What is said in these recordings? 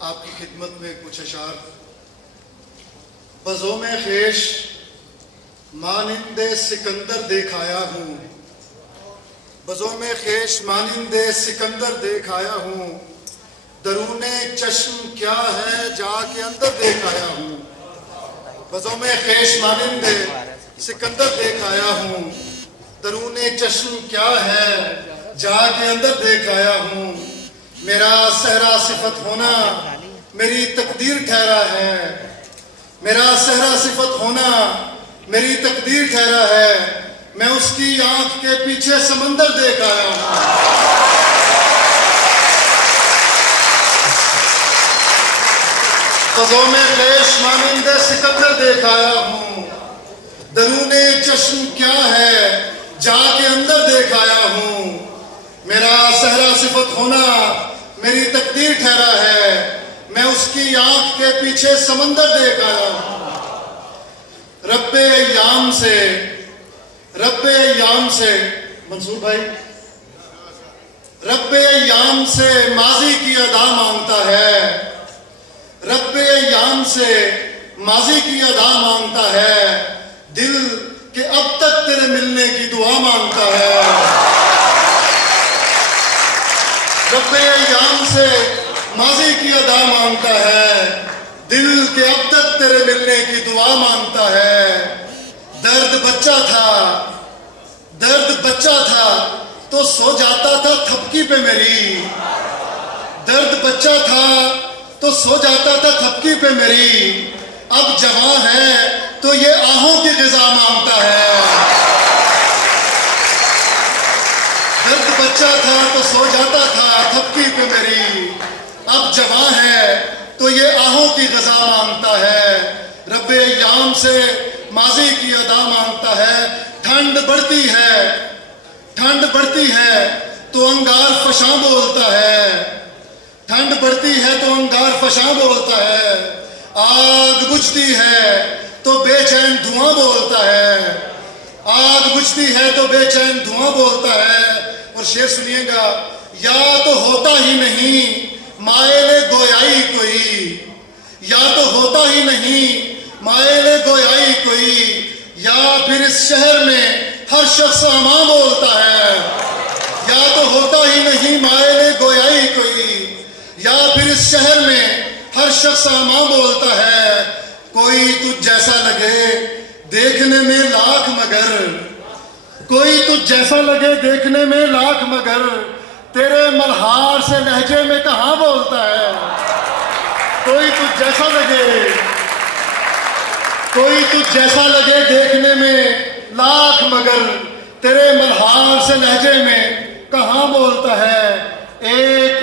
आपकी खिदमत में कुछ अशार। बज़ो में खेश मानिंदे सिकंदर देखाया हूँ, बज़ो में खेश मानिंदे सिकंदर देखाया हूँ, दरूने चश्म क्या है जाके अंदर देखाया हूँ। बज़ो में खेश मानिंदे सिकंदर देखाया हूँ, दरूने चश्म क्या है जाके अंदर देखाया हूँ। मेरा सहरा सिफत होना मेरी तकदीर ठहरा है, मेरा सहरा सिफत होना मेरी तकदीर ठहरा है। मैं उसकी आंख के पीछे समंदर देख आया हूँ। फ़ज़ों में ख्वेश मानिंदे सिकंदर देख आया हूँ, दरूने चश्म क्या है जाके अंदर देख आया हूँ। मेरा सहरा सिफत होना मेरी तकदीर ठहरा है, मैं उसकी आंख के पीछे समंदर देख आया हूँ। रब्बे याम से मंसूर भाई, रब्बे याम से माजी की अदा मांगता है, रब्बे याम से माजी की अदा मांगता है, दिल के अब तक तेरे मिलने की दुआ मांगता है। रब्बे याम से माजी की अदा मांगता है, दिल के अब तक तेरे मिलने की दुआ मांगता है। दर्द बच्चा था तो सो जाता था थपकी पे मेरी, दर्द बच्चा था तो सो जाता था थपकी पे मेरी। अब जवां है तो ये आहों की ग़िज़ा मांगता है। दर्द बच्चा था तो सो जाता था थपकी पे मेरी, अब जवां है तो ये आहों की ग़िज़ा मांगता है। रब्बे याम से माजी की अदा मांगता है। ठंड बढ़ती है तो अंगार फशां बोलता है, ठंड बढ़ती है तो अंगार फशां बोलता है। आग बुझती है तो बेचैन धुआं बोलता है, आग बुझती है तो बेचैन धुआं बोलता है। और शेर सुनिएगा, या तो होता ही नहीं मायले गोयाई कोई, या तो होता ही नहीं मायले गोयाई कोई, या फिर इस शहर में हर शख्स अमां बोलता है। या तो होता ही नहीं मायले गोयाई कोई, या फिर इस शहर में हर शख्स अमां बोलता है। कोई तुझ जैसा लगे देखने में लाख मगर, कोई तुझ जैसा लगे देखने में लाख मगर, तेरे मल्हार से लहजे में कहाँ बोलता है। कोई तुझ जैसा लगे, कोई तुझ जैसा लगे देखने में लाख मगर, तेरे मल्हार से लहजे में कहाँ बोलता है। एक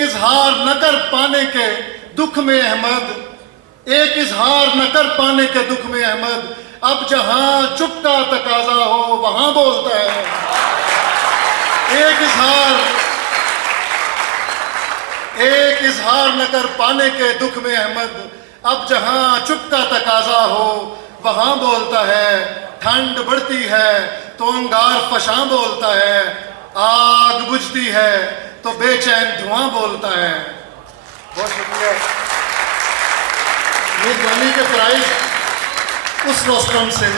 इजहार न कर पाने के दुख में अहमद, एक इजहार न कर पाने के दुख में अहमद, अब जहां चुप का तकाजा हो वहां बोलता है। एक इजहार न कर पाने के दुख में अहमद, अब जहां चुप का तकाजा हो वहां बोलता है। ठंड बढ़ती है तो अंगार फशां बोलता है, आग बुझती है तो बेचैन धुआं बोलता है। बहुत शुक्रिया। मेजबानी के प्राइज उस रोस्टम से